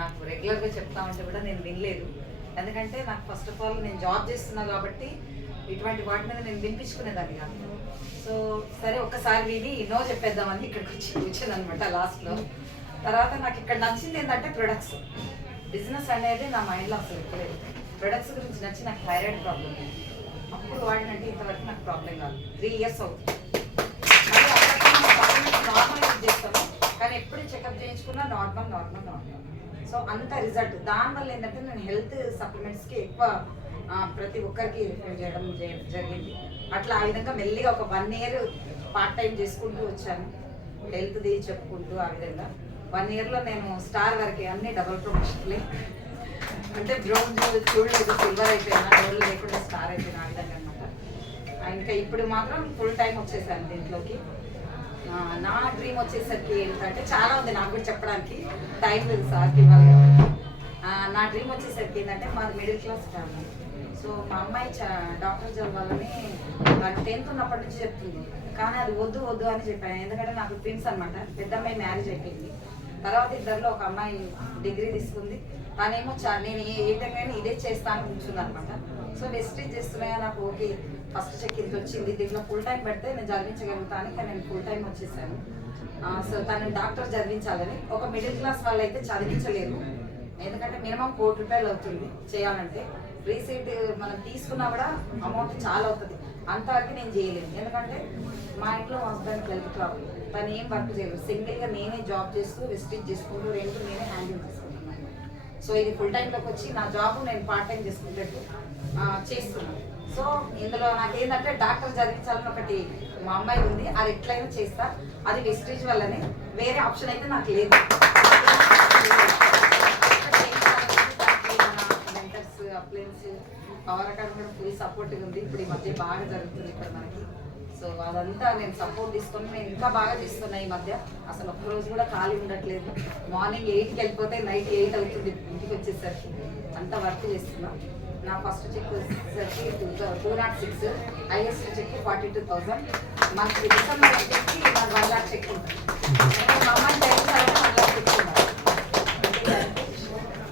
నాకు రెగ్యులర్గా చెప్తా ఉంటే కూడా నేను వినలేదు. ఎందుకంటే నాకు ఫస్ట్ ఆఫ్ ఆల్ నేను జాబ్ చేస్తున్నా కాబట్టి ఇటువంటి వాటి మీద నేను వినిపించుకునేదాన్ని కాదు. సో సరే ఒక్కసారి విని నో చెప్పేద్దామని ఇక్కడికి వచ్చి కూర్చొని అనమాట లాస్ట్లో. తర్వాత నాకు ఇక్కడ నచ్చింది ఏంటంటే ప్రొడక్ట్స్. బిజినెస్ అనేది నా మైండ్లో అసలు ఎక్కలేదు. ప్రొడక్ట్స్ గురించి నచ్చి నాకు థైరాయిడ్ ప్రాబ్లం ఉంది. అప్పుడు వాడినంటే ఇంతవరకు నాకు ప్రాబ్లం కాదు. 3 years అవుతుంది. మళ్ళీ అప్పటికి నార్మల్ యూజ్ చేస్తాను, కానీ ఎప్పుడు చెకప్ చేయించుకున్నా నార్మల్. సో అంత రిజల్ట్. దానివల్ల ఏంటంటే నేను హెల్త్ సప్లిమెంట్స్కి ఎక్కువ ప్రతి ఒక్కరికి రిఫర్ చేయడం జరిగింది. అట్లా ఆ విధంగా మెల్లిగా ఒక 1 year పార్ట్ టైం చేసుకుంటూ వచ్చాను, హెల్త్ది చెప్పుకుంటూ. ఆ విధంగా 1 yearలో నేను స్టార్ వరకే, అన్ని డబుల్ ప్రమోషన్లే. అంటే బ్రౌన్ చూడలేదు, సిల్వర్ అయిపోయినా, గోల్డ్ లేకుండా స్టార్ అయిపోయినా ఆ విధంగా అనమాట. ఇంకా ఇప్పుడు మాత్రం ఫుల్ టైం వచ్చేసాను దీంట్లోకి. నా డ్రీమ్ వచ్చేసరికి ఏంటంటే చాలా ఉంది నాకు కూడా చెప్పడానికి, టైం లేదు సార్కి ఇవ్వాలి కాబట్టి. నా డ్రీమ్ వచ్చేసరికి ఏంటంటే మాది మిడిల్ క్లాస్ ఫ్యామిలీ. సో మా అమ్మాయి డాక్టర్ చదవాలని 10th ఉన్నప్పటి నుంచి చెప్తుంది, కానీ అది వద్దు అని చెప్పాను. ఎందుకంటే నాకు ట్విన్స్ అనమాట. పెద్ద అమ్మాయి మ్యారేజ్ అయిపోయింది, తర్వాత ఇద్దరిలో ఒక అమ్మాయి డిగ్రీ తీసుకుంది, తనేమో నేను ఏ విధంగా ఇదే చేస్తాను కూర్చుంది అనమాట. సో వెస్టేజ్ చేస్తున్నాయా నాకు ఓకే, ఫస్ట్ చెక్ ఇంత వచ్చింది, దీంట్లో ఫుల్ టైం పెడితే నేను చదివించగలుగుతాను, కానీ నేను ఫుల్ టైం వచ్చేసాను. సో తను డాక్టర్ చదివించాలని. ఒక మిడిల్ క్లాస్ వాళ్ళు అయితే చదివించలేరు, ఎందుకంటే మినిమం 1 కోటి రూపాయలు అవుతుంది చేయాలంటే. ఫ్రీ సీట్ మనం తీసుకున్నా కూడా అమౌంట్ చాలా అవుతుంది, అంతవరకు నేను చేయలేను. ఎందుకంటే మా ఇంట్లో మా హస్బెండ్ హెల్త్ ప్రాబ్లం, తను ఏం వర్క్ చేయలేదు. సింగిల్గా నేనే జాబ్ చేస్తూ వెస్టేజ్ చేసుకుంటూ రెంట్ నేనే హ్యాండిల్ చేసుకుంటున్నాను. సో ఇది ఫుల్ టైంలోకి వచ్చి నా జాబ్ నేను పార్ట్ టైం చేసుకునేటట్టు చేస్తున్నాను. సో ఇందులో నాకు ఏంటంటే డాక్టర్ చదివించాలని ఒకటి మా అమ్మాయి ఉంది, అది ఎట్లయినా చేస్తా. అది వెస్టేజ్ వల్లనే, వేరే ఆప్షన్ అయితే నాకు లేదు. మెంటర్స్, అప్లయన్స్, పవర్ అకాడమీ కూడా ఫుల్ సపోర్ట్గా ఉంది. ఇప్పుడు ఈ మధ్య బాగా జరుగుతుంది ఇక్కడ మనకి. సో అదంతా నేను సపోర్ట్ తీసుకొని నేను ఇంకా బాగా చేస్తున్నా ఈ మధ్య. అసలు ఒక్కరోజు కూడా ఖాళీ ఉండట్లేదు. మార్నింగ్ 8కి వెళ్ళిపోతే నైట్ 8 అవుతుంది ఇంటికి వచ్చేసరికి, అంత వర్క్ చేస్తున్నా. నా ఫస్ట్ చెక్ వచ్చేసరికి 206, హైయెస్ట్ చెక్ 42,000. మనకి డిసెంబర్ చెక్కి నాకు 1 lakh చెక్ ఉంటుంది. నేను మా అమ్మాయిని